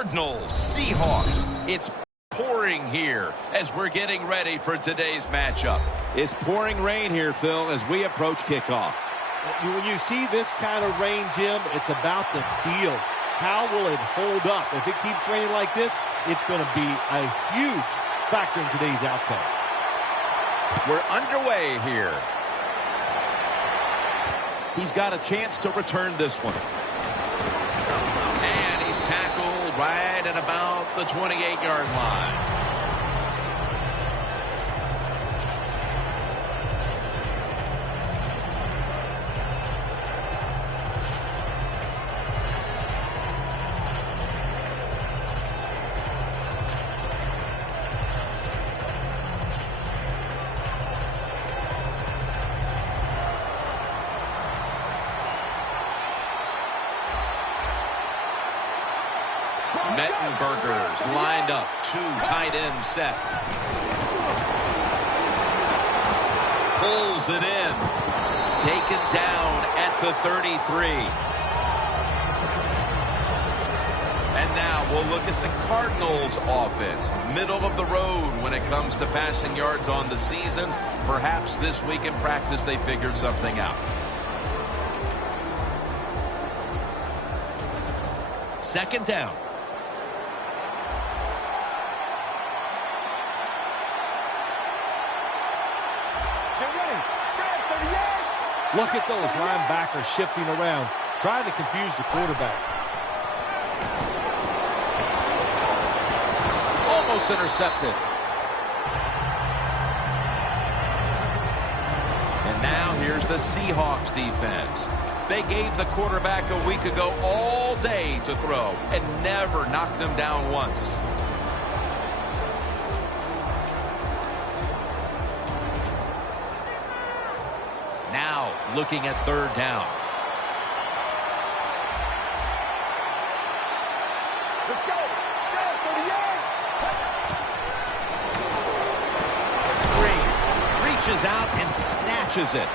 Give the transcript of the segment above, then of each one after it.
Cardinals, Seahawks. It's pouring here as we're getting ready for today's matchup. It's pouring rain here, Phil, as we approach kickoff. When you see this kind of rain, Jim, it's about the field. How will it hold up? If it keeps raining like this, it's going to be a huge factor in today's outcome. We're underway here. He's got a chance to return this one. And he's tackled right at about the 28-yard line. Mettenberger's lined up, two tight ends set. Pulls it in. Taken down at the 33. And now we'll look at the Cardinals offense. Middle of the road when it comes to passing yards on the season. Perhaps this week in practice they figured something out. Second down. Look at those linebackers shifting around, trying to confuse the quarterback. Almost intercepted. And now here's the Seahawks defense. They gave the quarterback a week ago all day to throw and never knocked him down once. Now looking at third down. Let's go. Screen. Reaches out and snatches it.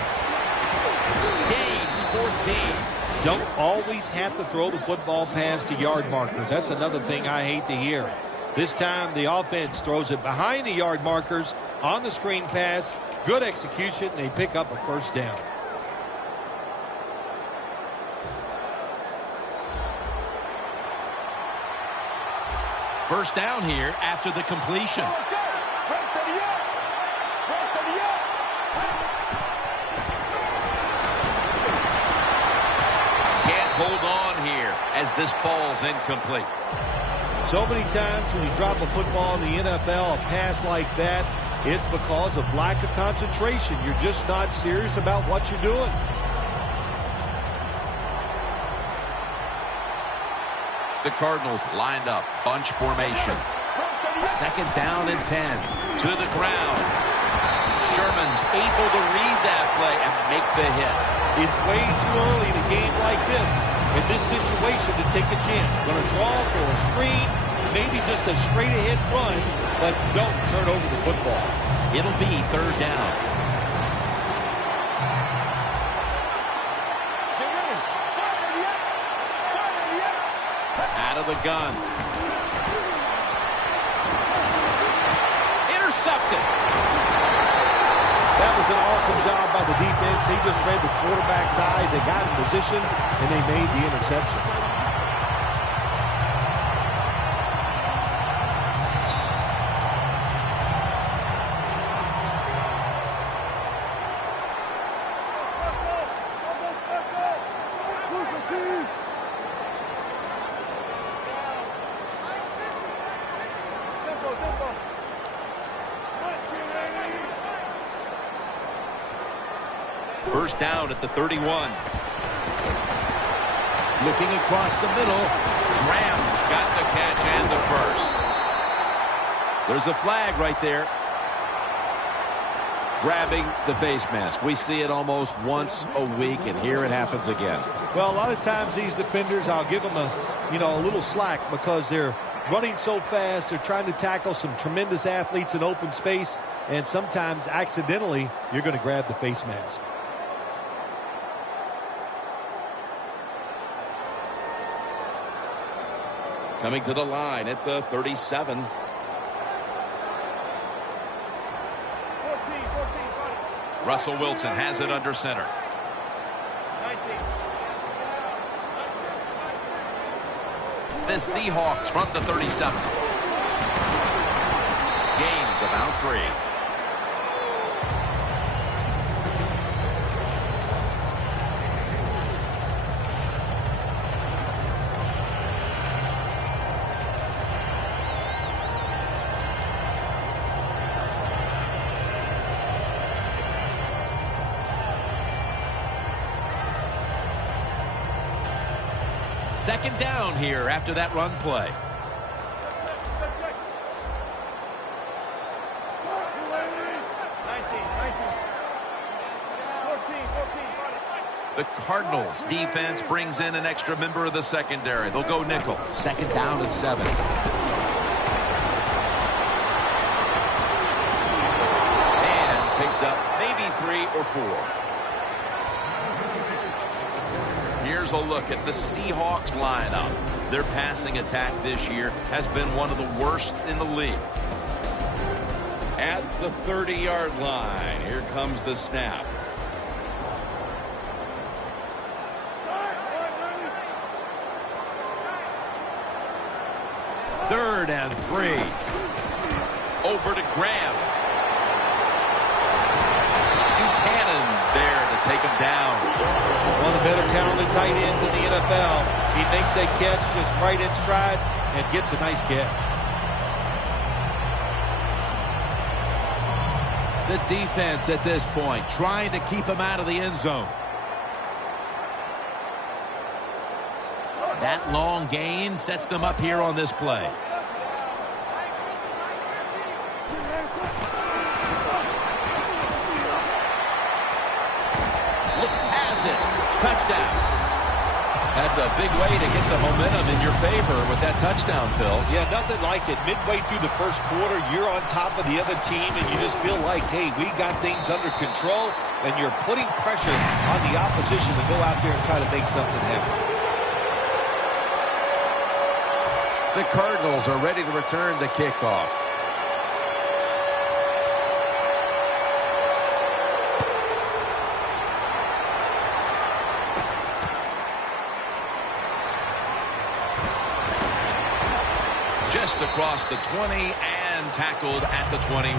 Gains 14. Don't always have to throw the football past the yard markers. That's another thing I hate to hear. This time the offense throws it behind the yard markers on the screen pass. Good execution, and they pick up a first down. First down here after the completion. Can't hold on here as this ball's incomplete. So many times when you drop a football in the NFL, a pass like that, it's because of lack of concentration. You're just not serious about what you're doing. The Cardinals lined up, bunch formation. Second down and 10. To the ground. Sherman's able to read that play and make the hit. It's way too early in a game like this, in this situation, to take a chance. Going to draw, throw a screen, maybe just a straight-ahead run, but don't turn over the football. It'll be third down. Out of the gun. Intercepted. That was an awesome job by the defense. They just read the quarterback's eyes. They got in position, and they made the interception. First down at the 31. Looking across the middle. Graham's got the catch and the first. There's a flag right there. Grabbing the face mask. We see it almost once a week, and here it happens again. Well, a lot of times these defenders, I'll give them a little slack because they're running so fast. They're trying to tackle some tremendous athletes in open space, and sometimes accidentally you're going to grab the face mask. Coming to the line at the 37. Russell Wilson has it under center. The Seahawks from the 37. Gains about 3. Second down here after that run play. The Cardinals defense brings in an extra member of the secondary. They'll go nickel. Second down and 7. And picks up maybe 3 or 4. Here's a look at the Seahawks lineup. Their passing attack this year has been one of the worst in the league. At the 30-yard line, here comes the snap. Third and 3. Over to Graham. Buchanan's there to take him down. One of the better talented tight ends in the NFL. He makes that catch just right in stride and gets a nice catch. The defense at this point trying to keep him out of the end zone. That long gain sets them up here on this play. Has it. Touchdown. That's a big way to get the momentum in your favor with that touchdown, Phil. Yeah, nothing like it. Midway through the first quarter, you're on top of the other team, and you just feel like, hey, we got things under control, and you're putting pressure on the opposition to go out there and try to make something happen. The Cardinals are ready to return the kickoff. Just across the 20 and tackled at the 21.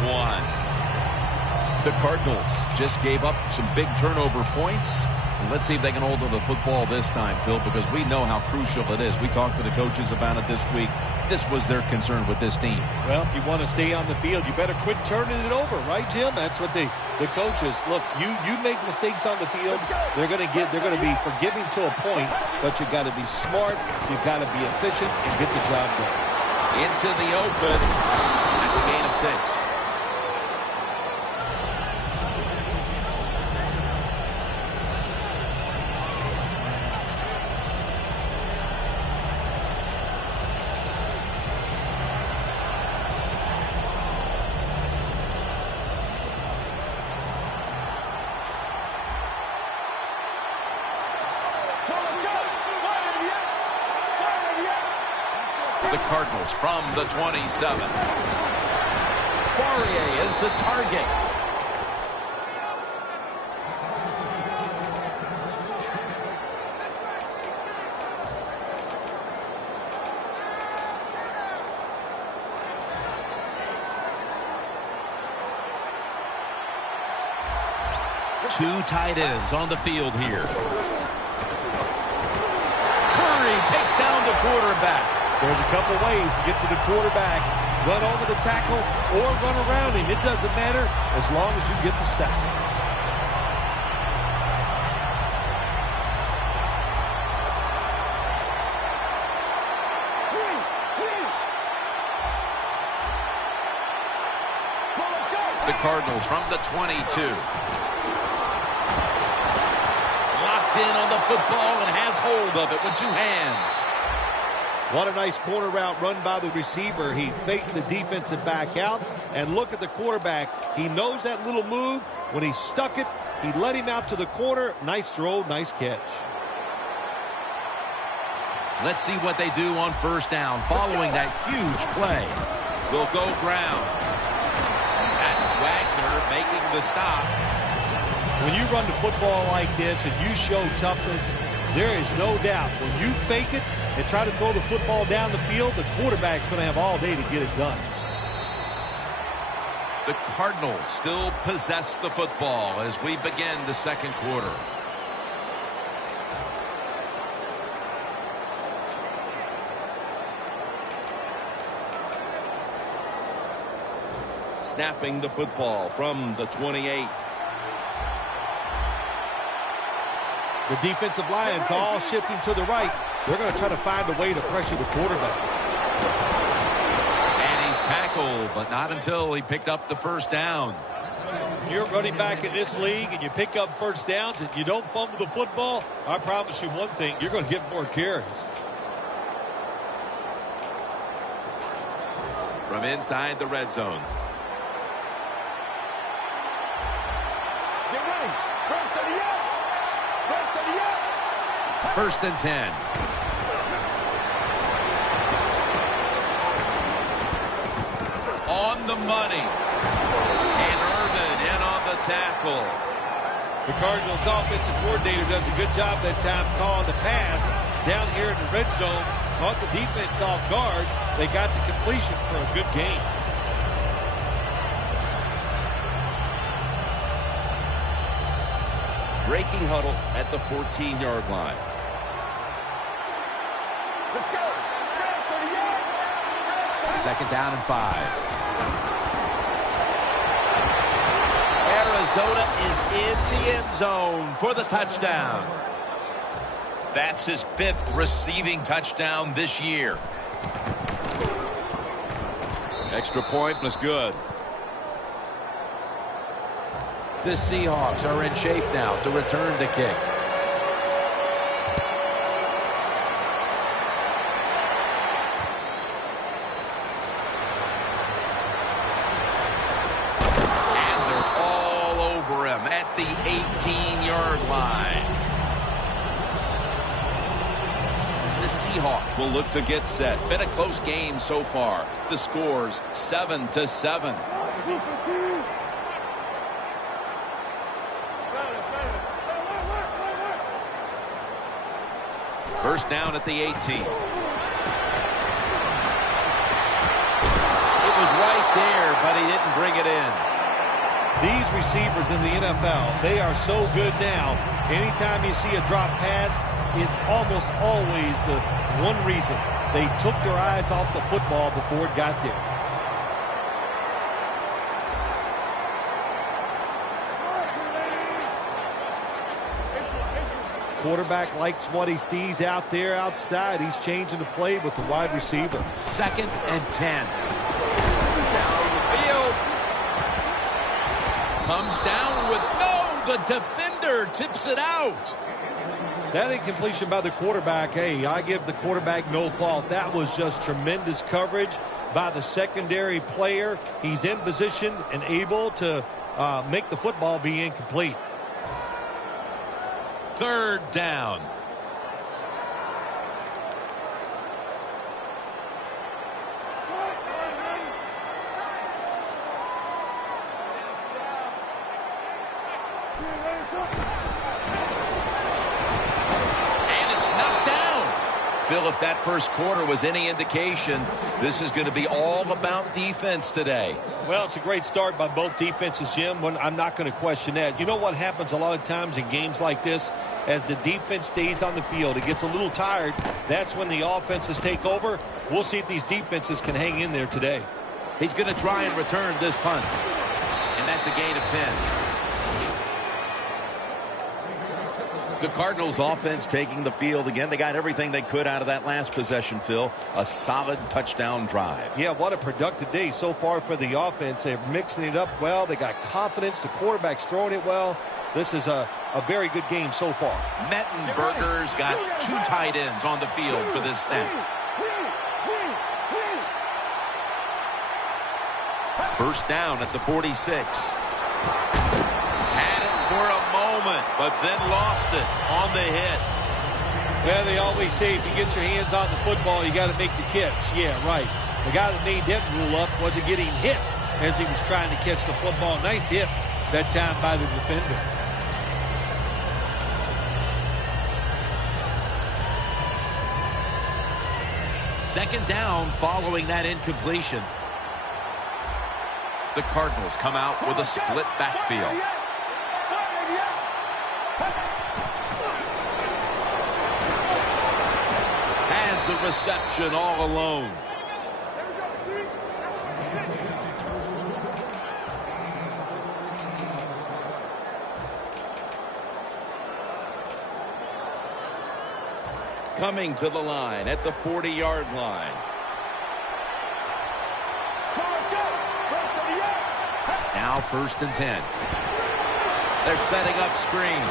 The Cardinals just gave up some big turnover points. Let's see if they can hold on to the football this time, Phil, because we know how crucial it is. We talked to the coaches about it this week. This was their concern with this team. Well, if you want to stay on the field, you better quit turning it over, right, Jim? That's what the coaches look. You make mistakes on the field, they're going to be forgiving to a point, but you got to be smart, you got to be efficient, and get the job done. Into the open. That's a gain of 6. The Cardinals from the 27. Fourier is the target. Two tight ends on the field here. Curry takes down the quarterback. There's a couple ways to get to the quarterback. Run over the tackle or run around him. It doesn't matter as long as you get the sack. The Cardinals from the 22. Locked in on the football and has hold of it with 2 hands. What a nice corner route run by the receiver. He fakes the defensive back out. And look at the quarterback. He knows that little move. When he stuck it, he led him out to the corner. Nice throw, nice catch. Let's see what they do on first down following that huge play. They'll go ground. That's Wagner making the stop. When you run the football like this and you show toughness, there is no doubt when you fake it and try to throw the football down the field, the quarterback's going to have all day to get it done. The Cardinals still possess the football as we begin the second quarter. Snapping the football from the 28. The defensive line's all shifting to the right. They're going to try to find a way to pressure the quarterback. And he's tackled, but not until he picked up the first down. You're running back in this league and you pick up first downs and you don't fumble the football, I promise you one thing, you're going to get more carries. From inside the red zone. First and 10. On the money. And Irvin in on the tackle. The Cardinals offensive coordinator does a good job that time calling the pass down here in the red zone. Caught the defense off guard. They got the completion for a good game. Breaking huddle at the 14-yard line. Let's go. Second down and 5. Arizona is in the end zone for the touchdown. That's his 5th receiving touchdown this year. Extra point was good. The Seahawks are in shape now to return the kick. And they're all over him at the 18-yard line. The Seahawks Will look to get set. Been a close game so far. The score's 7-7. First down at the 18. It was right there, but he didn't bring it in. These receivers in the NFL, they are so good now. Anytime you see a drop pass, it's almost always the one reason. They took their eyes off the football before it got there. Quarterback likes what he sees out there outside. He's changing the play with the wide receiver. Second and 10. Down the field. Comes down with the defender tips it out. That incompletion by the quarterback, hey, I give the quarterback no fault. That was just tremendous coverage by the secondary player. He's in position and able to make the football be incomplete. Third down. And it's knocked down. Phil, if that first quarter was any indication, this is going to be all about defense today. Well, it's a great start by both defenses, Jim. I'm not going to question that. You know what happens a lot of times in games like this? As the defense stays on the field, it gets a little tired. That's when the offenses take over. We'll see if these defenses can hang in there today. He's going to try and return this punt. And that's a gain of 10. The Cardinals offense taking the field again. They got everything they could out of that last possession, Phil. A solid touchdown drive. Yeah, what a productive day so far for the offense. They're mixing it up well. They got confidence. The quarterback's throwing it well. This is a very good game so far. Mettenberger's got 2 tight ends on the field for this snap. First down at the 46. Had it for a moment, but then lost it on the hit. Well, they always say if you get your hands on the football, you got to make the catch. Yeah, right. The guy that made that rule up wasn't getting hit as he was trying to catch the football. Nice hit that time by the defender. Second down following that incompletion. The Cardinals come out with a split backfield. Has the reception all alone. Coming to the line at the 40-yard line. Now 1st and 10. They're setting up screen.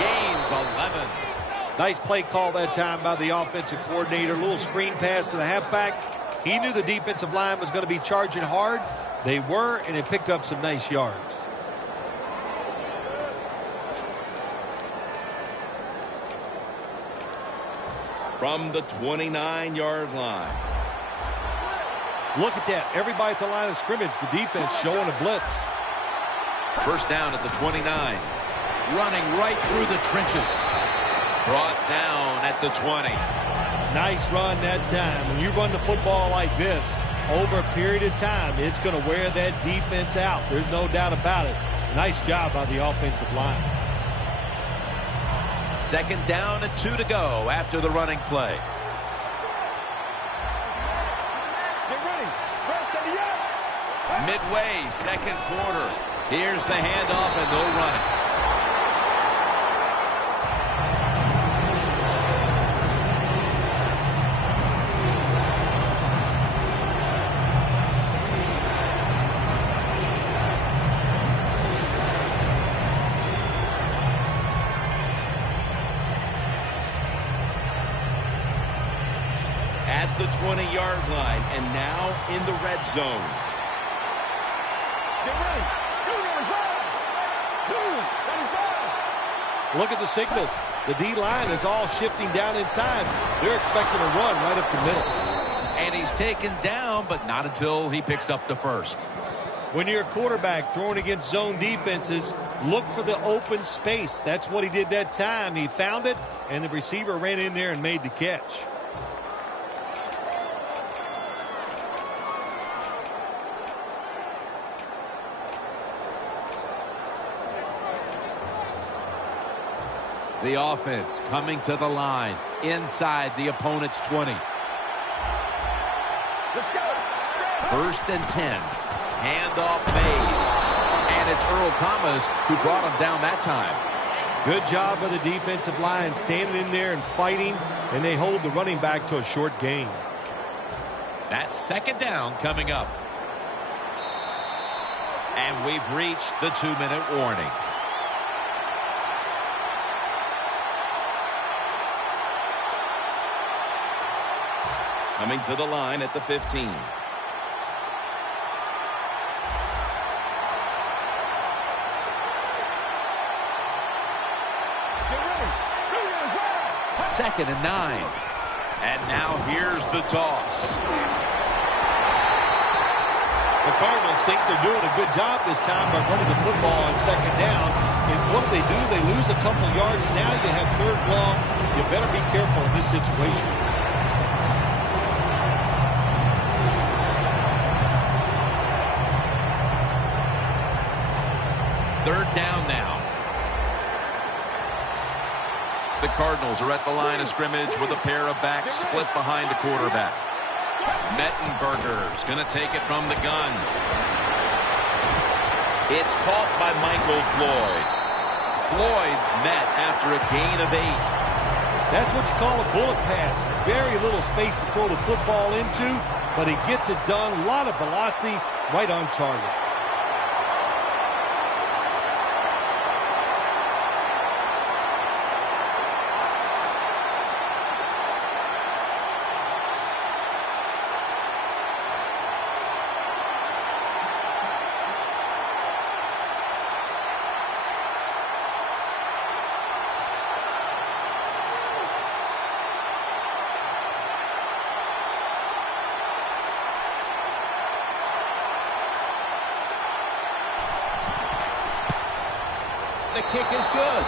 Gains 11. Nice play call that time by the offensive coordinator. A little screen pass to the halfback. He knew the defensive line was going to be charging hard. They were, and it picked up some nice yards. From the 29-yard line. Look at that. Everybody at the line of scrimmage, the defense showing a blitz. First down at the 29. Running right through the trenches. Brought down at the 20. Nice run that time. When you run the football like this, over a period of time, it's going to wear that defense out. There's no doubt about it. Nice job by the offensive line. Second down and 2 to go after the running play. Midway, second quarter. Here's the handoff and no running. At the 20-yard line and now in the red zone. Look at the signals. The D-line is all shifting down inside. They're expecting a run right up the middle. And he's taken down, but not until he picks up the first. When you're a quarterback throwing against zone defenses, look for the open space. That's what he did that time. He found it, and the receiver ran in there and made the catch. The offense coming to the line inside the opponent's 20. Let's go. 1st and 10. Handoff made. And it's Earl Thomas who brought him down that time. Good job by the defensive line standing in there and fighting, and they hold the running back to a short gain. That's second down coming up. And we've reached the 2-minute warning. Coming to the line at the 15. Second and 9. And now here's the toss. The Cardinals think they're doing a good job this time by running the football on second down. And what do? They lose a couple yards. Now you have third long. You better be careful in this situation. Third down now. The Cardinals are at the line of scrimmage with a pair of backs split behind the quarterback. Mettenberger's going to take it from the gun. It's caught by Michael Floyd. Floyd's met after a gain of 8. That's what you call a bullet pass. Very little space to throw the football into, but he gets it done. A lot of velocity, right on target. the kick is good.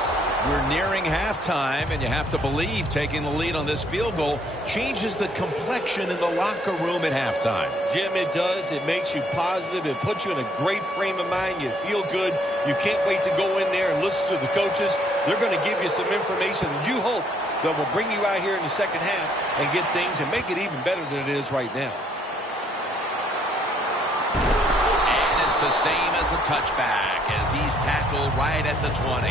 We're nearing halftime, and you have to believe taking the lead on this field goal changes the complexion in the locker room at halftime. Jim, it does. It makes you positive. It puts you in a great frame of mind. You feel good. You can't wait to go in there and listen to the coaches. They're going to give you some information that you hope that will bring you out here in the second half and get things and make it even better than it is right now. And it's the same as a touchback as he's tackled right at the 20.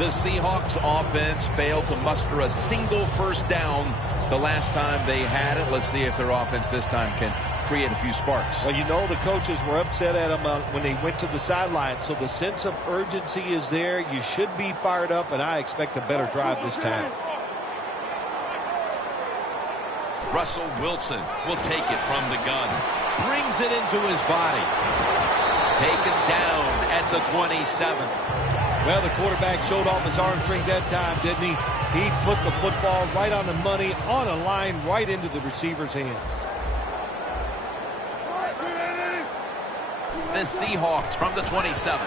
The Seahawks offense failed to muster a single first down the last time they had it. Let's see if their offense this time can create a few sparks. Well, you know the coaches were upset at them when they went to the sideline, so the sense of urgency is there. You should be fired up, and I expect a better drive this time. Russell Wilson will take it from the gun. Brings it into his body. Taken down at the 27. Well, the quarterback showed off his arm strength that time, didn't he? He put the football right on the money, on a line, right into the receiver's hands. The Seahawks from the 27.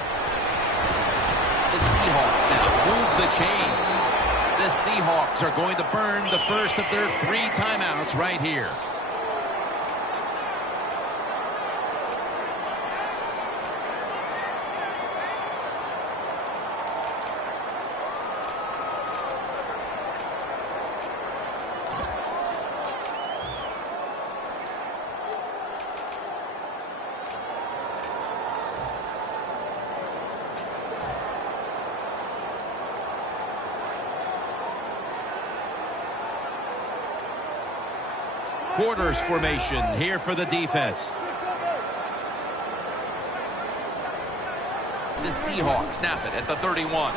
The Seahawks now move the chains. The Seahawks are going to burn the first of their 3 timeouts right here. Quarters formation here for the defense. The Seahawks snap it at the 31.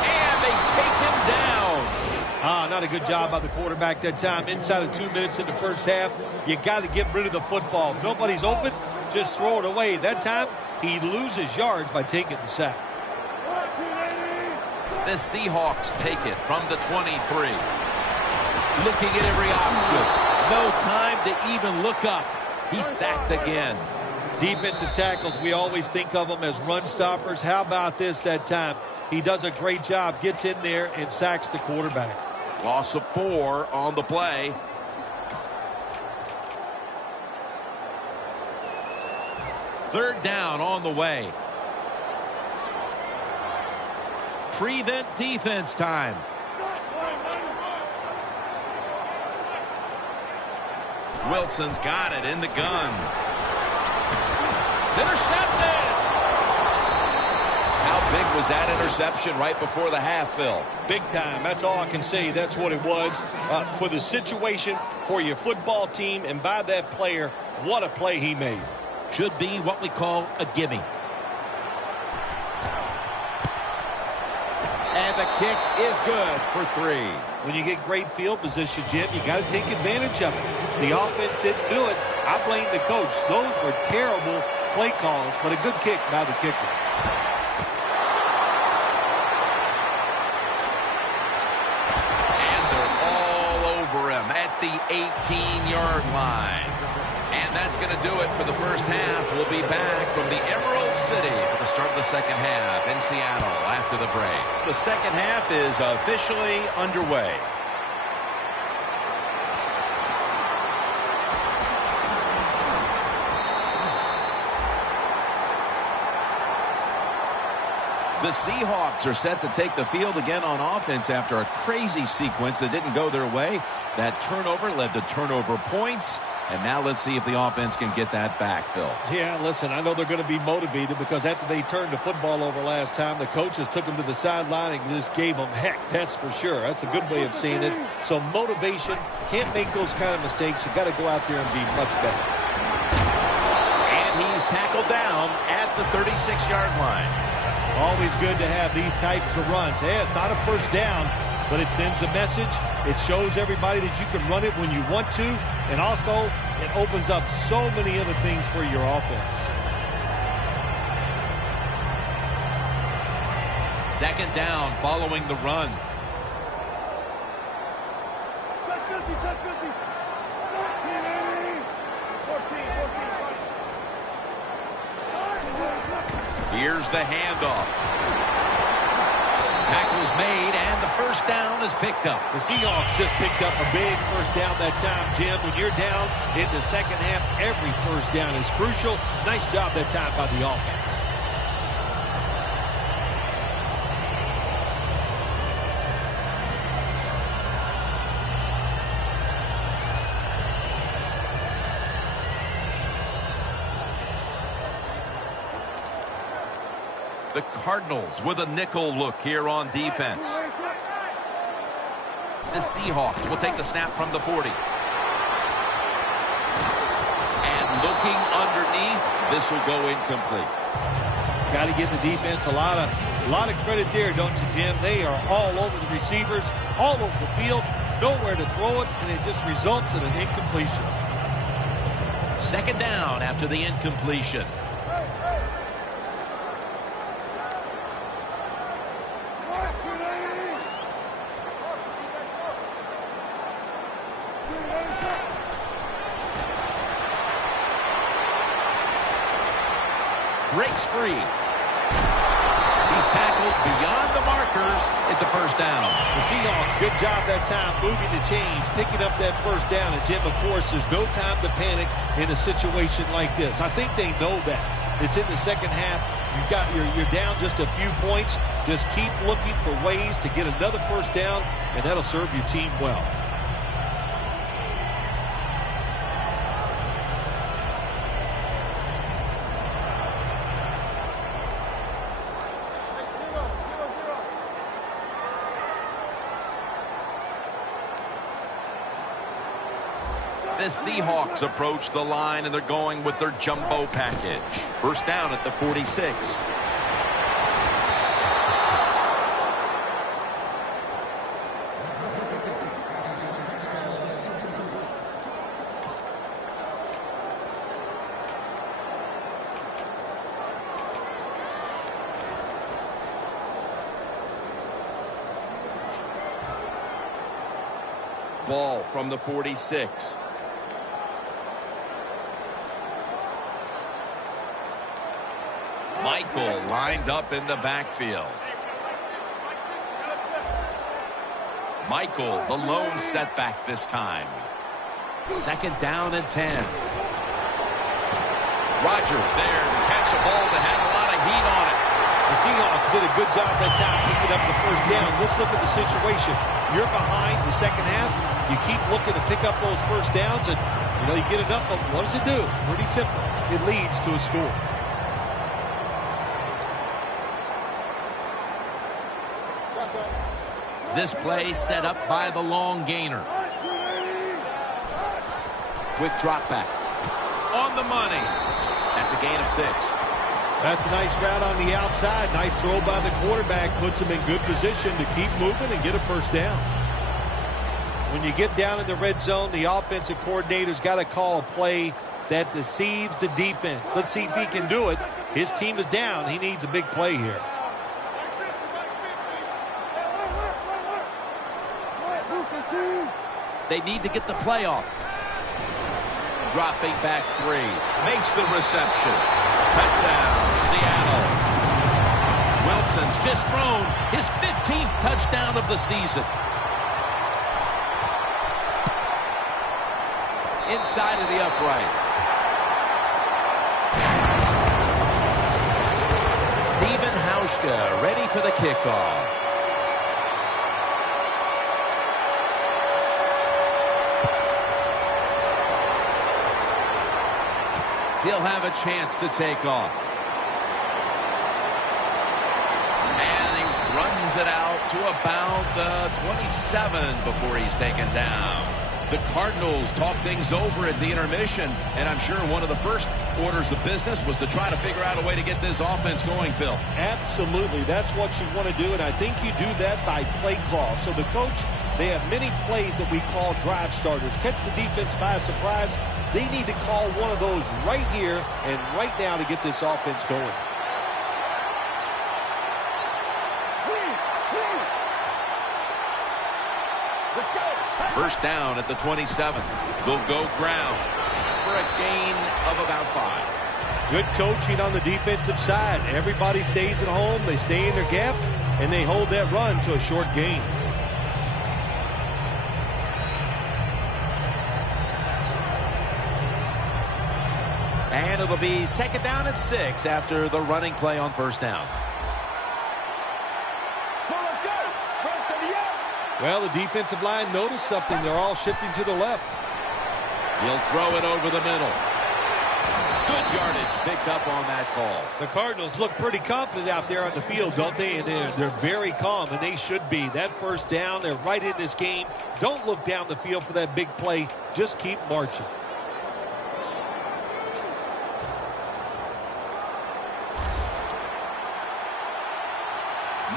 And they take him down. Not a good job by the quarterback that time. Inside of 2 minutes in the first half, you got to get rid of the football. If nobody's open, just throw it away. That time, he loses yards by taking the sack. The Seahawks take it from the 23. Looking at every option. No time to even look up. He's sacked again. Defensive tackles, we always think of them as run stoppers. How about this that time? He does a great job, gets in there and sacks the quarterback. Loss of 4 on the play. Third down on the way. Prevent defense time. Wilson's got it in the gun. It's intercepted. How big was that interception right before the half, Phil? Big time. That's all I can say. That's what it was. For the situation, for your football team, and by that player, what a play he made. Should be what we call a gimme. And the kick is good for 3. When you get great field position, Jim, you got to take advantage of it. The offense didn't do it. I blame the coach. Those were terrible play calls, but a good kick by the kicker. And they're all over him at the 18-yard line. And that's going to do it for the first half. We'll be back from the Emerald City for the start of the second half in Seattle after the break. The second half is officially underway. The Seahawks are set to take the field again on offense after a crazy sequence that didn't go their way. That turnover led to turnover points. And now let's see if the offense can get that back, Phil. Yeah, listen, I know they're going to be motivated because after they turned the football over last time, the coaches took them to the sideline and just gave them heck. That's for sure. That's a good way of seeing it. So motivation, can't make those kind of mistakes. You got to go out there and be much better. And he's tackled down at the 36-yard line. Always good to have these types of runs. Yeah, it's not a first down, but it sends a message. It shows everybody that you can run it when you want to, and also it opens up so many other things for your offense. Second down following the run. Here's the handoff. Tackle's made, and the first down is picked up. The Seahawks just picked up a big first down that time, Jim. When you're down in the second half, every first down is crucial. Nice job that time by the offense. The Cardinals with a nickel look here on defense. The Seahawks will take the snap from the 40. And looking underneath, this will go incomplete. Got to give the defense a lot of credit there, don't you, Jim? They are all over the receivers, all over the field, nowhere to throw it, and it just results in an incompletion. Second down after the incompletion. Breaks free. He's tackled beyond the markers. It's a first down. The Seahawks, good job that time moving the chains, picking up that first down. And, Jim, of course, there's no time to panic in a situation like this. I think they know that. It's in the second half. You're down just a few points. Just keep looking for ways to get another first down, and that'll serve your team well. The Seahawks approach the line, and they're going with their jumbo package. First down at the 46. Ball from the 46. Michael lined up in the backfield. Michael, the lone setback this time. Second down and 10. Rodgers there to catch a ball that had a lot of heat on it. The Seahawks did a good job that time picking up the first down. Let's look at the situation. You're behind the second half. You keep looking to pick up those first downs, and you get enough of them. What does it do? Pretty simple. It leads to a score. This play set up by the long gainer. Quick drop back. On the money. That's a gain of 6. That's a nice route on the outside. Nice throw by the quarterback. Puts him in good position to keep moving and get a first down. When you get down in the red zone, the offensive coordinator's got to call a play that deceives the defense. Let's see if he can do it. His team is down. He needs a big play here. They need to get the play off. Dropping back 3. Makes the reception. Touchdown, Seattle. Wilson's just thrown his 15th touchdown of the season. Inside of the uprights. Stephen Hauschka ready for the kickoff. He'll have a chance to take off. And he runs it out to about the 27 before he's taken down. The Cardinals talk things over at the intermission, and I'm sure one of the first orders of business was to try to figure out a way to get this offense going, Phil. Absolutely. That's what you want to do, and I think you do that by play call. So the coach, they have many plays that we call drive starters. Catch the defense by surprise. They need to call one of those right here and right now to get this offense going. First down at the 27. They'll go ground for a gain of about 5. Good coaching on the defensive side. Everybody stays at home. They stay in their gap, and they hold that run to a short gain. And it'll be 2nd down and 6 after the running play on 1st down. Well, the defensive line noticed something. They're all shifting to the left. He'll throw it over the middle. Good yardage picked up on that call. The Cardinals look pretty confident out there on the field, don't they? And they're very calm, and they should be. That 1st down, they're right in this game. Don't look down the field for that big play. Just keep marching.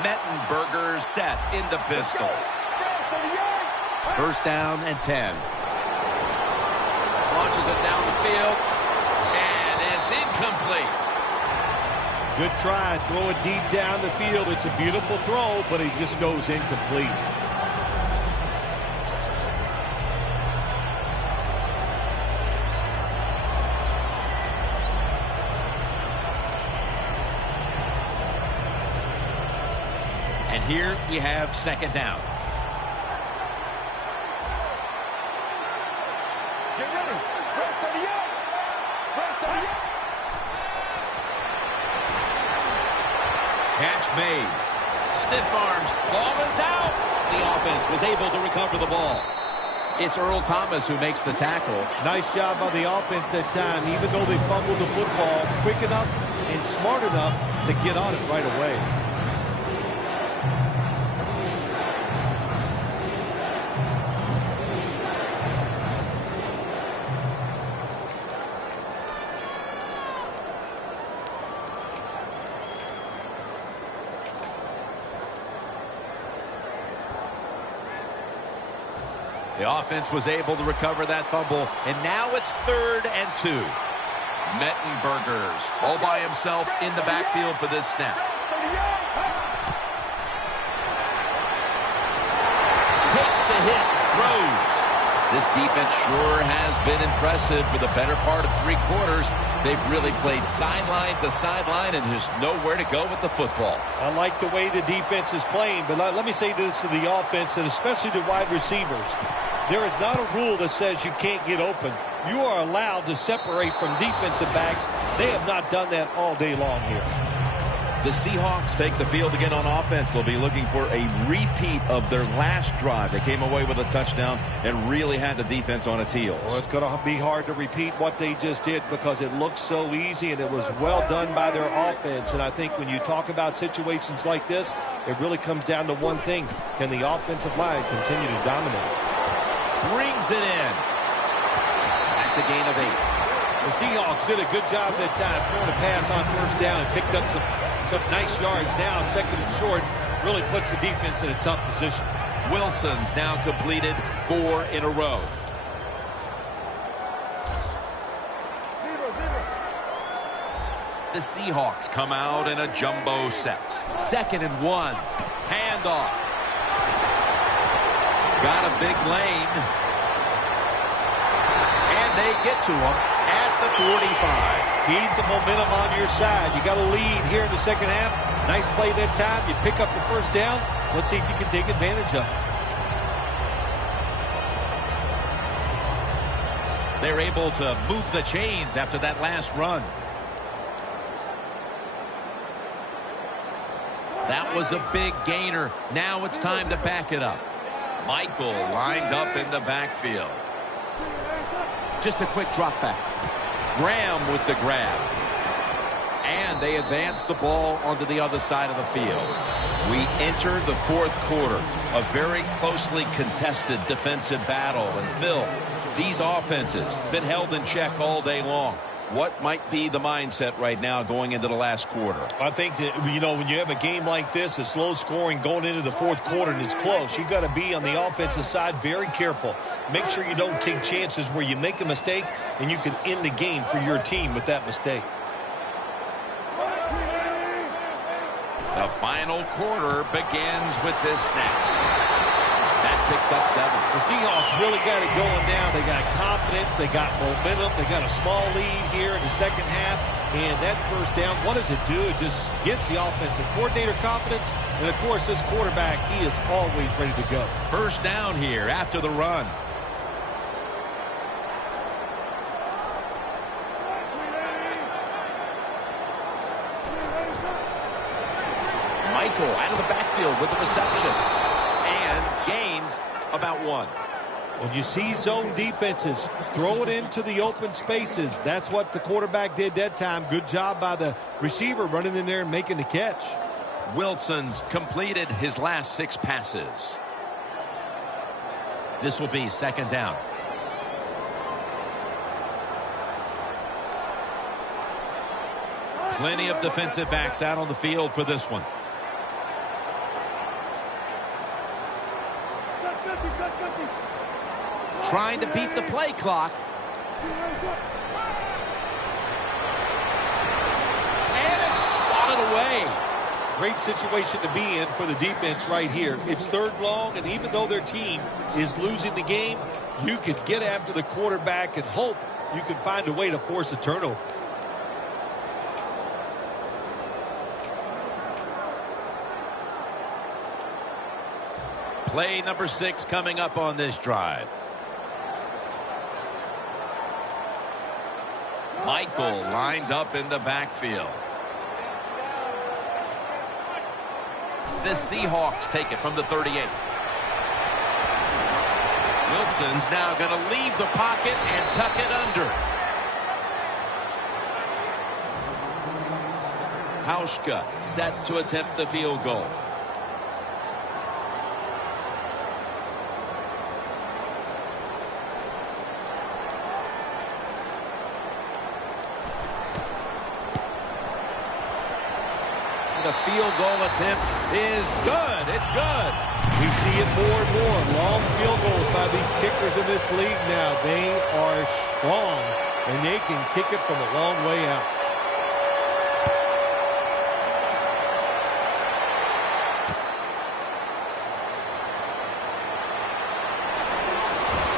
Mettenberger set in the pistol. 1st down and 10. Launches it down the field, and it's incomplete. Good try. Throw it deep down the field. It's a beautiful throw, but it just goes incomplete. And here we have 2nd down. Get ready. Press 38. Press 38. Catch made. Stiff arms. Ball is out. The offense was able to recover the ball. It's Earl Thomas who makes the tackle. Nice job by the offense that time. Even though they fumbled the football, quick enough and smart enough to get on it right away. The offense was able to recover that fumble, and now it's 3rd and 2. Mettenberger's all by himself in the backfield for this snap. Takes the hit, throws. This defense sure has been impressive for the better part of 3 quarters. They've really played sideline to sideline and just know where to go with the football. I like the way the defense is playing, but let me say this to the offense, and especially the wide receivers. There is not a rule that says you can't get open. You are allowed to separate from defensive backs. They have not done that all day long here. The Seahawks take the field again on offense. They'll be looking for a repeat of their last drive. They came away with a touchdown and really had the defense on its heels. Well, it's going to be hard to repeat what they just did because it looks so easy and it was well done by their offense. And I think when you talk about situations like this, it really comes down to one thing. Can the offensive line continue to dominate? Brings it in. That's a gain of 8. The Seahawks did a good job that time throwing a pass on 1st down and picked up some nice yards. Now 2nd and short really puts the defense in a tough position. Wilson's now completed 4 in a row. The Seahawks come out in a jumbo set. 2nd and 1. Handoff. Got a big lane. And they get to him at the 45. Keep the momentum on your side. You got a lead here in the 2nd half. Nice play that time. You pick up the 1st down. Let's see if you can take advantage of it. They're able to move the chains after that last run. That was a big gainer. Now it's time to back it up. Michael lined up in the backfield. Just a quick drop back. Graham with the grab. And they advance the ball onto the other side of the field. We enter the 4th quarter. A very closely contested defensive battle. And Phil, these offenses been held in check all day long. What might be the mindset right now going into the last quarter? I think that, when you have a game like this, it's low scoring going into the 4th quarter and it's close. You've got to be on the offensive side very careful. Make sure you don't take chances where you make a mistake and you can end the game for your team with that mistake. The final quarter begins with this snap. That picks up 7. The Seahawks really got it going now. They got confidence. They got momentum. They got a small lead here in the second half. And that first down, what does it do? It just gives the offensive coordinator confidence. And, of course, this quarterback, he is always ready to go. First down here after the run. Michael out of the backfield with the reception. And gains about 1. When you see zone defenses, throw it into the open spaces. That's what the quarterback did that time. Good job by the receiver running in there and making the catch. Wilson's completed his last 6 passes. This will be second down. Plenty of defensive backs out on the field for this one. Trying to beat the play clock. And it's swatted away. Great situation to be in for the defense right here. It's third long, and even though their team is losing the game, you could get after the quarterback and hope you can find a way to force a turnover. Play number 6 coming up on this drive. Michael lined up in the backfield. The Seahawks take it from the 38. Wilson's now going to leave the pocket and tuck it under. Hauschka set to attempt the field goal. The field goal attempt is good. It's good. We see it more and more. Long field goals by these kickers in this league now. They are strong, and they can kick it from a long way out.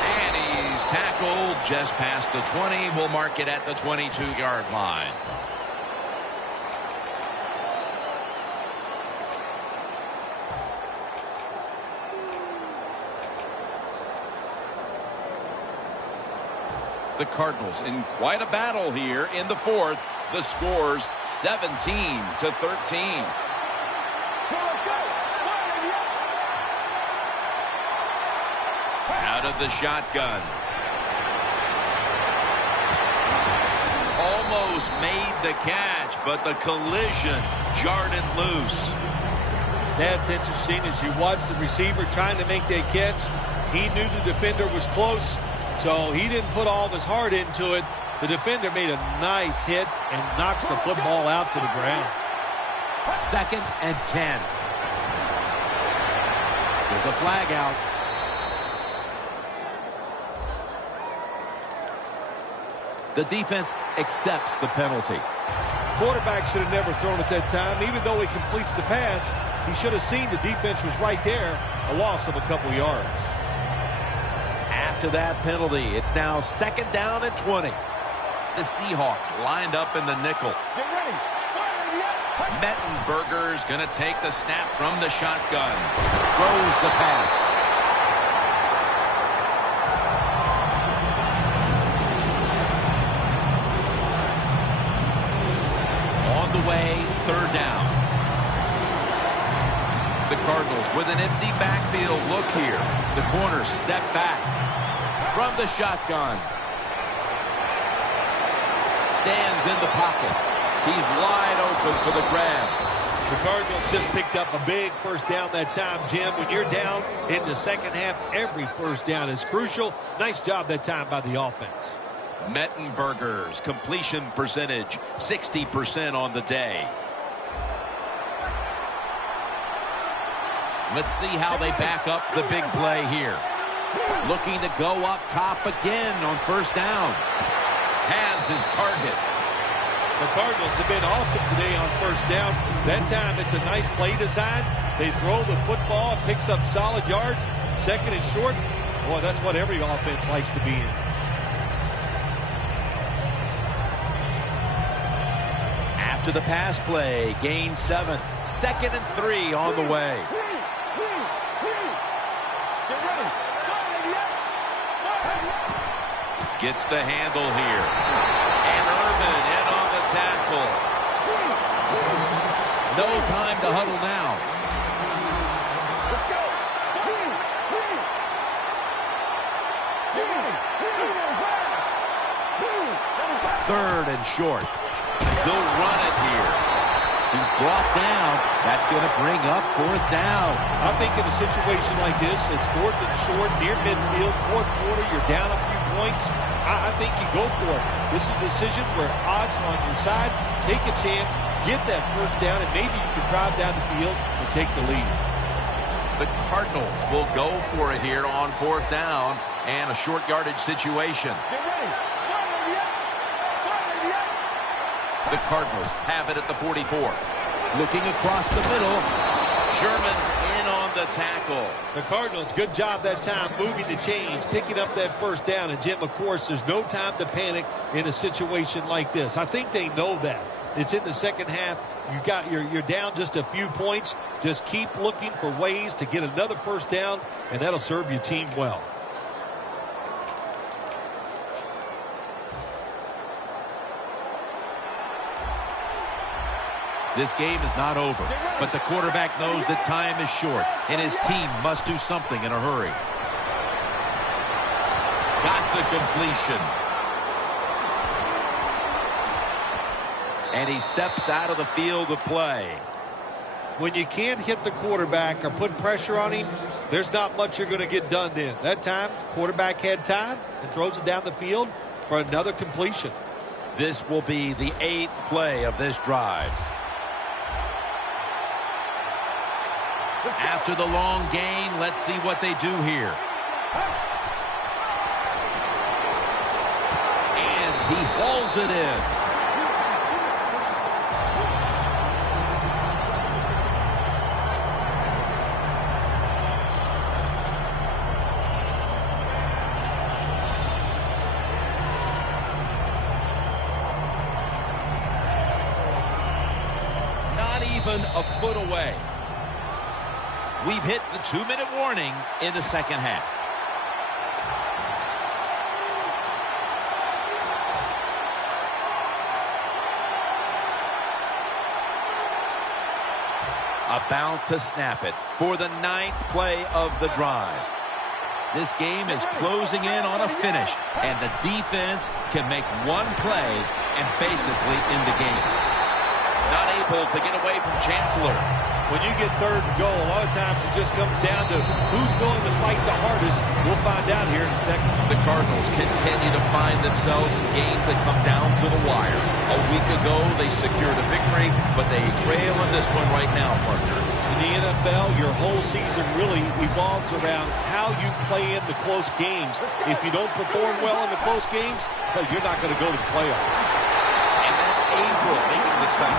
And he's tackled just past the 20. We'll mark it at the 22-yard line. The Cardinals in quite a battle here in the 4th. The score's 17-13. Out of the shotgun. Almost made the catch, but the collision jarred it loose. That's interesting. As you watch the receiver trying to make that catch, he knew the defender was close. So he didn't put all of his heart into it. The defender made a nice hit and knocks the football out to the ground. 2nd and 10. There's a flag out. The defense accepts the penalty. Quarterback should have never thrown it that time. Even though he completes the pass, he should have seen the defense was right there. A loss of a couple yards. After that penalty, it's now 2nd down and 20. The Seahawks lined up in the nickel. Get ready. Mettenberger's going to take the snap from the shotgun. Throws the pass. On the way, 3rd down. The Cardinals with an empty backfield look here. The corner step back. From the shotgun. Stands in the pocket. He's wide open for the grab. The Cardinals just picked up a big first down that time, Jim. When you're down in the second half, every first down is crucial. Nice job that time by the offense. Mettenberger's completion percentage, 60% on the day. Let's see how they back up the big play here. Looking to go up top again on first down. Has his target. The Cardinals have been awesome today on first down. That time it's a nice play design. They throw the football, picks up solid yards. Second and short, boy, that's what every offense likes to be in. After the pass play, gain 7. 2nd and 3 on the way. Gets the handle here. And Irvin in on the tackle. No time to huddle now. Let's go. 3rd and short. They'll run it here. He's brought down. That's going to bring up 4th down. I think in a situation like this, it's 4th and short, near midfield, 4th quarter, you're down a few points. I think you go for it. This is a decision where odds are on your side. Take a chance, get that first down, and maybe you can drive down the field and take the lead. The Cardinals will go for it here on 4th down and a short yardage situation. Get ready. The Cardinals have it at the 44. Looking across the middle. Sherman's in on the tackle. The Cardinals, good job that time moving the chains, picking up that first down. And, Jim, of course, there's no time to panic in a situation like this. I think they know that. It's in the second half. You're down just a few points. Just keep looking for ways to get another first down, and that'll serve your team well. This game is not over, but the quarterback knows that time is short, and his team must do something in a hurry. Got the completion. And he steps out of the field of play. When you can't hit the quarterback or put pressure on him, there's not much you're going to get done then. That time, the quarterback had time and throws it down the field for another completion. This will be the 8th play of this drive. After the long gain, let's see what they do here. And he hauls it in. Not even a foot away. We've hit the 2-minute warning in the second half. About to snap it for the 9th play of the drive. This game is closing in on a finish, and the defense can make one play and basically end the game. Not able to get away from Chancellor. When you get 3rd and goal, a lot of times it just comes down to who's willing to fight the hardest. We'll find out here in a second. The Cardinals continue to find themselves in games that come down to the wire. A week ago, they secured a victory, but they trail in this one right now, partner. In the NFL, your whole season really evolves around how you play in the close games. If you don't perform well in the close games, you're not going to go to the playoffs. And that's April making the stop.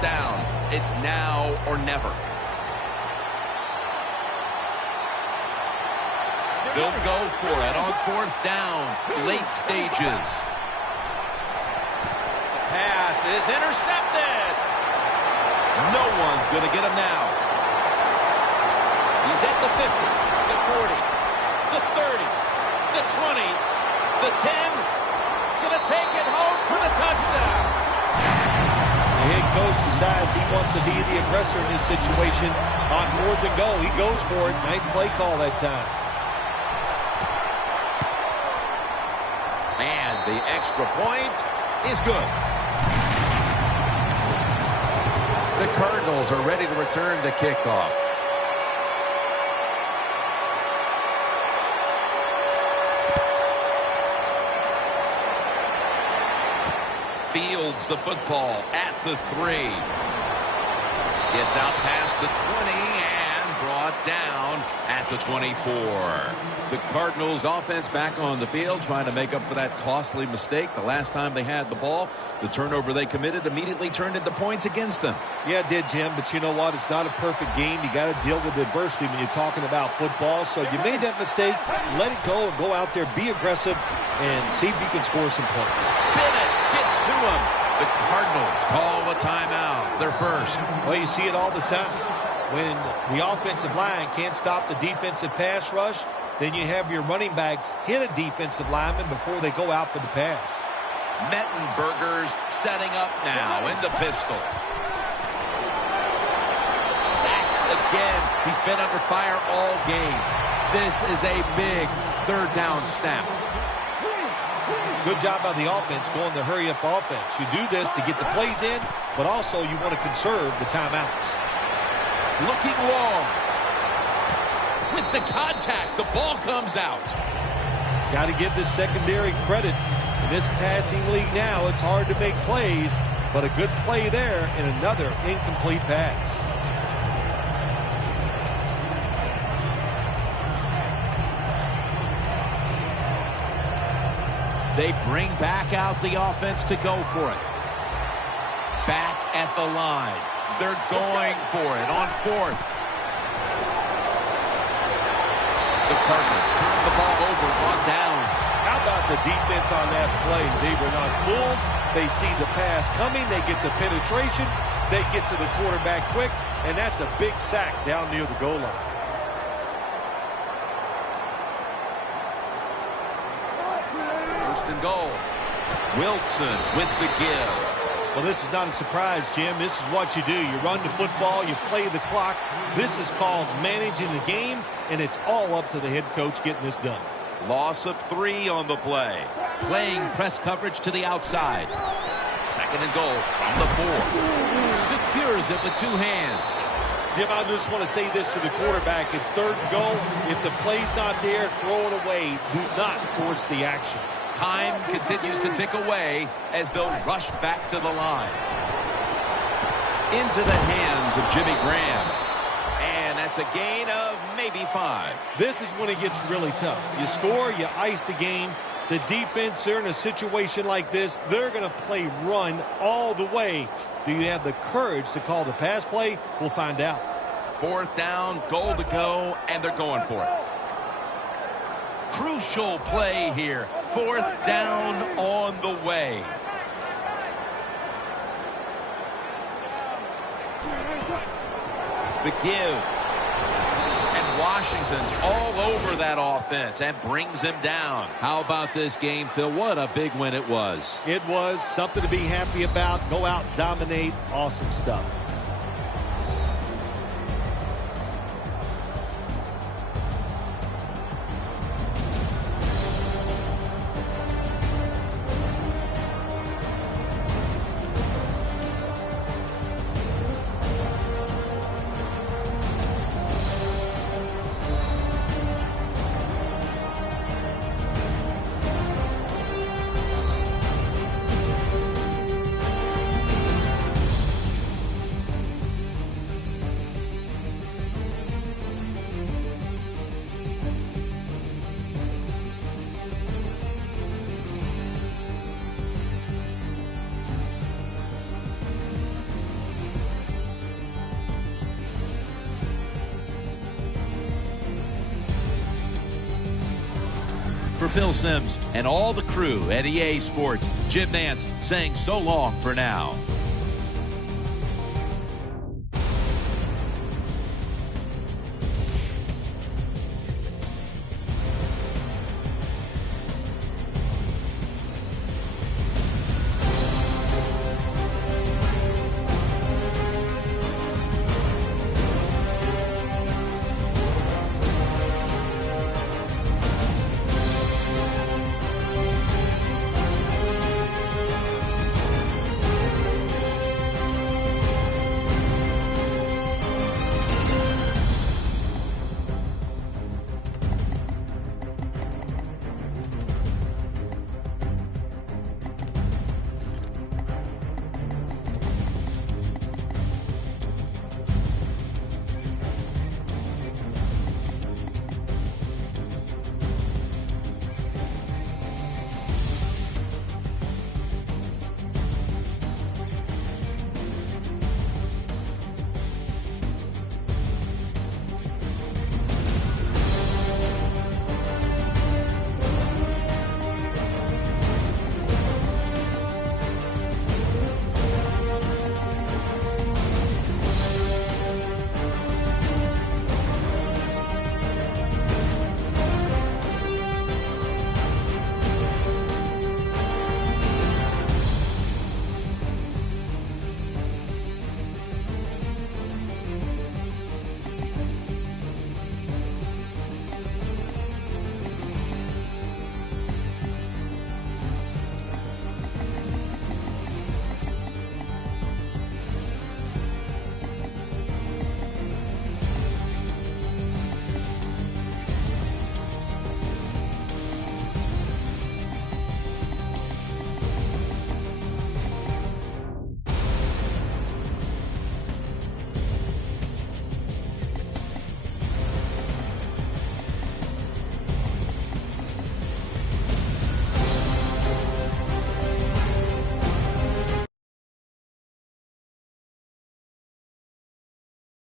Down. It's now or never. They'll go for it on 4th down. Late stages. Pass is intercepted. No one's going to get him now. He's at the 50, the 40, the 30, the 20, the 10. Going to take it home for the touchdown. The head coach decides he wants to be the aggressor in this situation. On 4th and goal, he goes for it. Nice play call that time. And the extra point is good. The Cardinals are ready to return the kickoff. fields the football at the 3. Gets out past the 20 and brought down at the 24. The Cardinals offense back on the field trying to make up for that costly mistake. The last time they had the ball, the turnover they committed immediately turned into points against them. Yeah, it did, Jim, but you know what? It's not a perfect game. You got to deal with adversity when you're talking about football. So you made that mistake, let it go, and go out there, be aggressive, and see if you can score some points. Bennett gets to him. The Cardinals call a timeout, their first. Well, you see it all the time. When the offensive line can't stop the defensive pass rush, then you have your running backs hit a defensive lineman before they go out for the pass. Mettenberger's setting up now in the pistol. Sacked again. He's been under fire all game. This is a big third down snap. Good job by the offense going the hurry-up offense. You do this to get the plays in, but also you want to conserve the timeouts. Looking long. With the contact, the ball comes out. Got to give this secondary credit. In this passing league now, it's hard to make plays, but a good play there and another incomplete pass. They bring back out the offense to go for it. Back at the line. They're going for it on 4th. The Cardinals turn the ball over on downs. How about the defense on that play? They were not fooled. They see the pass coming. They get the penetration. They get to the quarterback quick, and that's a big sack down near the goal line. First and goal. Wilson with the give. Well, this is not a surprise, Jim. This is what you do. You run the football, you play the clock. This is called managing the game, and it's all up to the head coach getting this done. Loss of 3 on the play. Playing press coverage to the outside. Second and goal from the 4. Secures it with 2 hands. Jim, I just want to say this to the quarterback. It's 3rd and goal. If the play's not there, throw it away. Do not force the action. Time continues to tick away as they'll rush back to the line. Into the hands of Jimmy Graham. And that's a gain of maybe 5. This is when it gets really tough. You score, you ice the game. The defense, they're in a situation like this. They're going to play run all the way. Do you have the courage to call the pass play? We'll find out. 4th down, goal to go, and they're going for it. Crucial play here. 4th down on the way. The give. And Washington's all over that offense and brings him down. How about this game, Phil? What a big win it was. It was something to be happy about. Go out, dominate. Awesome stuff. For Phil Simms and all the crew at EA Sports, Jim Nantz saying so long for now.